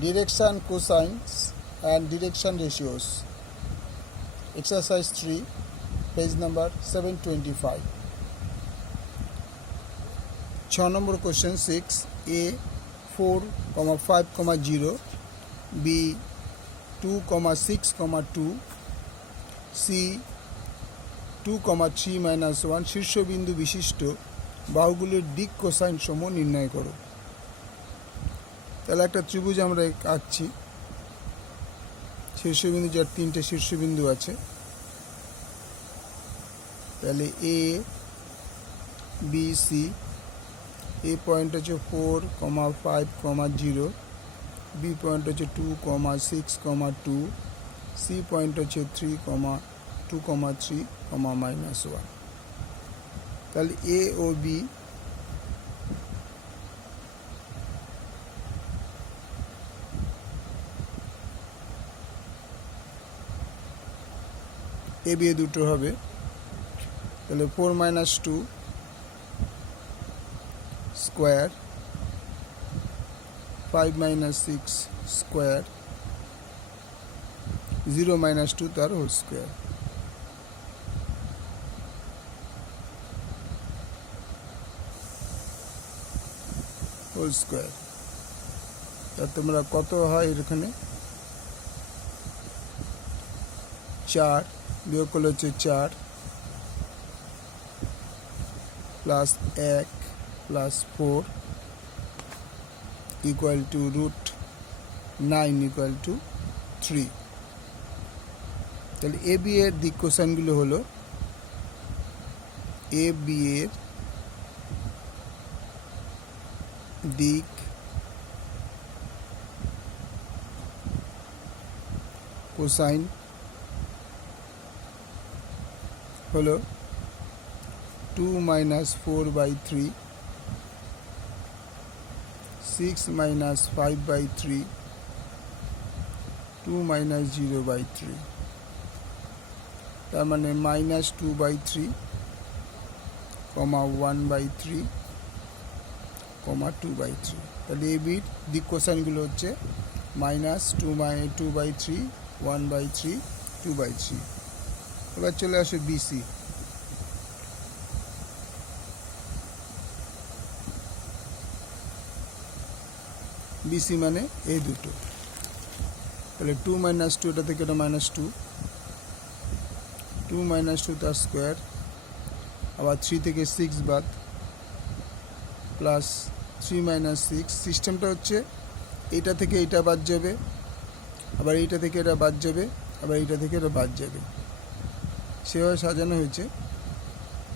Direction cosines and direction ratios. Exercise 3, page number 725. 6 number question 6. A 4, 5, 0. B 2, 6, 2. C 2, 3, -1 শীর্ষবিন্দু বিশিষ্ট বাহুগুলির দিক cosine সমূহ নির্ণয় করো। তাহলে একটা ত্রিভুজ আমরা আঁকছি। শীর্ষবিন্দু যার 3টে শীর্ষবিন্দু আছে। তাহলে A B C, A point হচ্ছে 4, 5, 0। বি পয়েন্ট হচ্ছে 2, 6, 2। সি পয়েন্ট হচ্ছে 3, 2, 3, -1। তাহলে এ ও বি এ বি দুটো হবে। তাহলে 4 - 2 স্কোয়ার, 5 - 6 স্কোয়ার, 0 - 2 তার হোল স্কোয়ার। Whole square. তা তোমরা কত হয় এখানে? 4 বিয়োগ করলে হচ্ছে 4 plus 1 plus 4 equal to √9 equal to 3। তাহলে এ বি এর দিক কোসাইনগুলো হলো এ বি এর দিক কোসাইন হলো 2 - 4/3, 6 - 5/3, 2 - 0/3। তার মানে -2/3, 1/3, 2/3। তাহলে এ বির দিক কোসাইনগুলো হচ্ছে -2/3, 1/3, 2/3। এবার চলে আসে বিসি। বিসি মানে এই দুটো। তাহলে 2 - 2, এটা থেকে এটা -2, 2 - 2 তার স্কোয়ার, আবার 3 থেকে 6 বাদ, প্লাস 3 - 6। সিস্টেমটা হচ্ছে এইটা থেকে এইটা বাদ যাবে, আবার এইটা থেকে এটা বাদ যাবে, আবার এইটা থেকে এটা বাদ যাবে, সেভাবে সাজানো হয়েছে।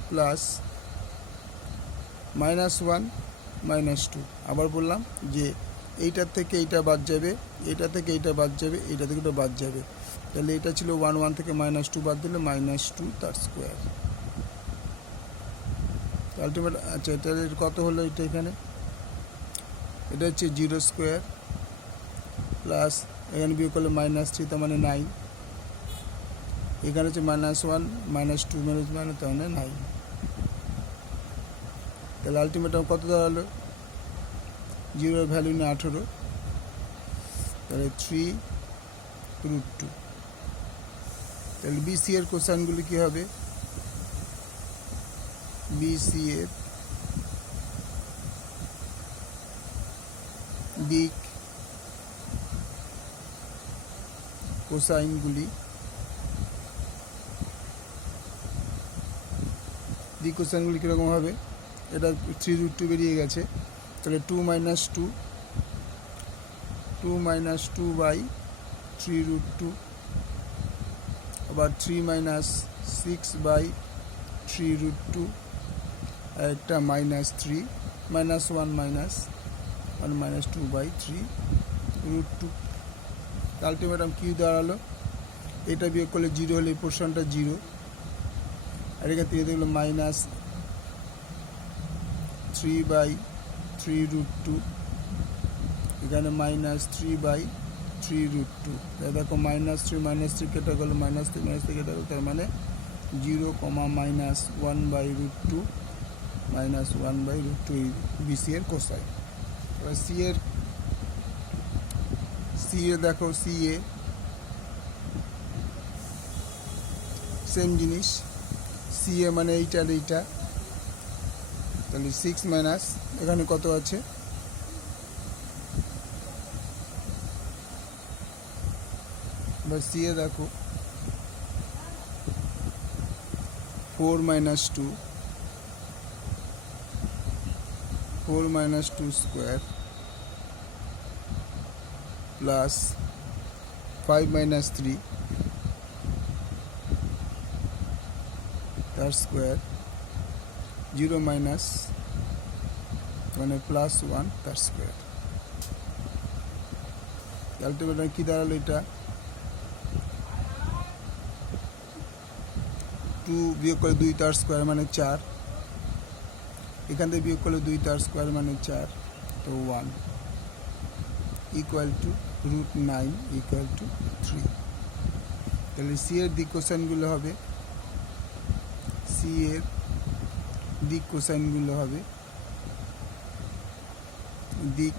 প্লাস -1 -2। আবার বললাম যে এইটার থেকে এইটা বাদ যাবে, এইটা থেকে এইটা বাদ যাবে, এইটা থেকে এটা বাদ যাবে। তাহলে এটা ছিল 1 থেকে -2 বাদ দিলে -2 তার স্কোয়ার। আলটিমেট আচ্ছা, তাহলে কত হলো? এটা এখানে এটা হচ্ছে 0 স্কোয়ার, প্লাস এখানে বিয়োগ করলে -3, তার মানে 9। এখানে হচ্ছে -1 -2 মানে তার মানে 9। তাহলে আলটিমেট কত দাঁড়ালো? 0 ভ্যালু নিয়ে 18, তাহলে 3√2। তাহলে বিসি এর কোসাইনগুলি কী হবে? বিসি এর দিক কোসাইনগুলি কীরকম হবে? এটা 3√2 বেরিয়ে গেছে। তাহলে 2 - 2, 2 - 2/3√2, আবার 3 - 6/3√2, আর একটা -3, -1 -2/3√2। আলটিমেটাম কি দাঁড়ালো? এটা বিয়োগ করলে 0 হলে এই পোর্শনটা 0, আর এখান থেকে দেখলো -3/3√2, এখানে -3/3√2। দেখো -3 কেটে গেলো, -3 কেটে গেলো, তার মানে 0, -1/√2, -1/√2 বিসি এর কোসাইন। এবার সি এর সি এ দেখো, সি এ সেম জিনিস, সি এ মানে এইটা আর এইটা, তাহলে 6 মাইনাস এখানে কত আছে, এবার সি এ দেখো 4 minus 2, 4 minus 2 square plus 5 minus 3 তার স্কোয়ার, 0 মাইনাস মানে প্লাস 1 তার স্কোয়ার। আলটিমেটলি কী দাঁড়ালো এটা, 2 বিয়োগ করে 2 তার স্কোয়ার মানে 4, এখান থেকে বিয়োগ করলে 2 তার স্কোয়ার মানে 4, তো 1 ইকুয়াল টু √9 ইকুয়াল টু 3। তাহলে সি এর দিক কোসাইনগুলো হবে, সি এর দিক কোসাইনগুলো হবে, দিক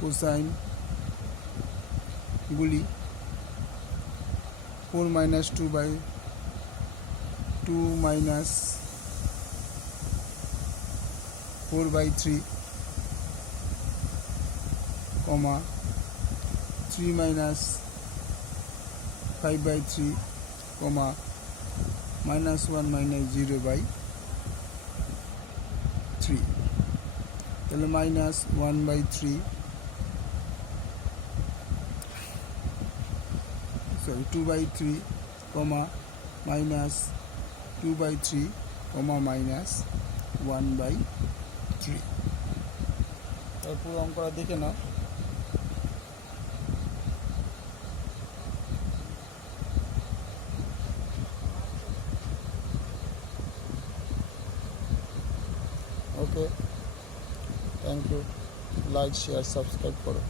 কোসাইনগুলি 4 minus 2 by 2 minus 4 by 3 comma 3 minus 5 by 3 comma minus 1 minus 0 by 3, তাহলে minus 1 by 3 sorry 2 by 3 comma minus 2 by 3 comma minus 1 by 3। তার পুরো অঙ্কটা দেখে নাও। Okay, thank you, like share subscribe করো।